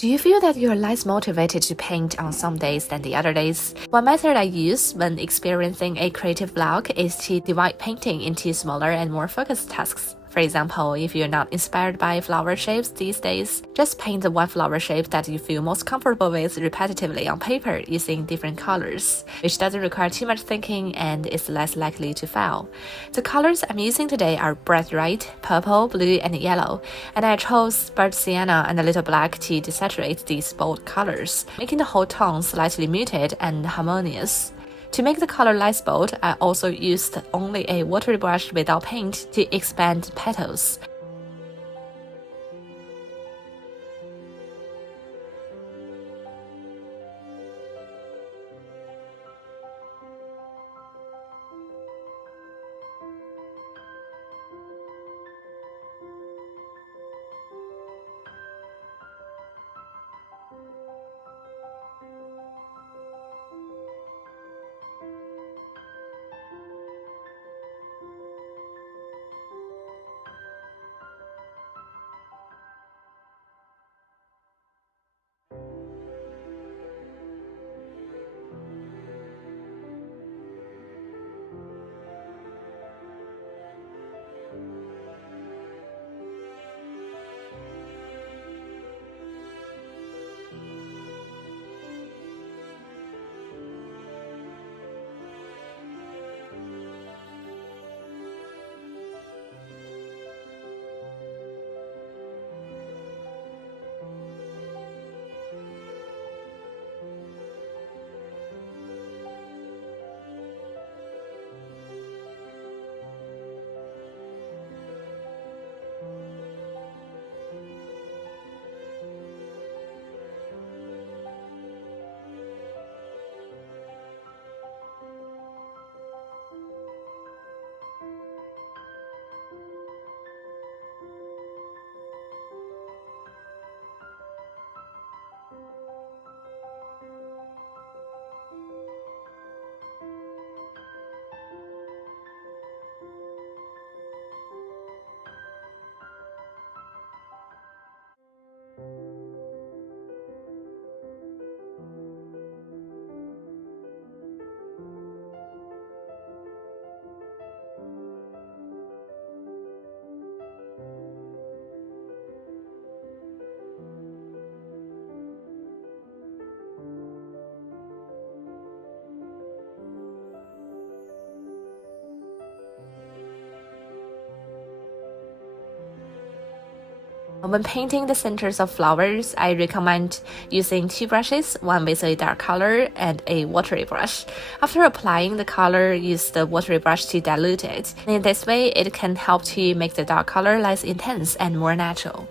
Do you feel that you're less motivated to paint on some days than the other days? One method I use when experiencing a creative block is to divide painting into smaller and more focused tasks. For example, if you're not inspired by flower shapes these days, just paint the one flower shape that you feel most comfortable with repetitively on paper using different colors, which doesn't require too much thinking and is less likely to fail. The colors I'm using today are bright red, purple, blue, and yellow, and I chose burnt sienna and a little black to desaturate these bold colors, making the whole tone slightly muted and harmonious. To make the color less bold, I also used only a watery brush without paint to expand petals. When painting the centers of flowers, I recommend using two brushes, one with a dark color and a watery brush. After applying the color, use the watery brush to dilute it. In this way, it can help to make the dark color less intense and more natural.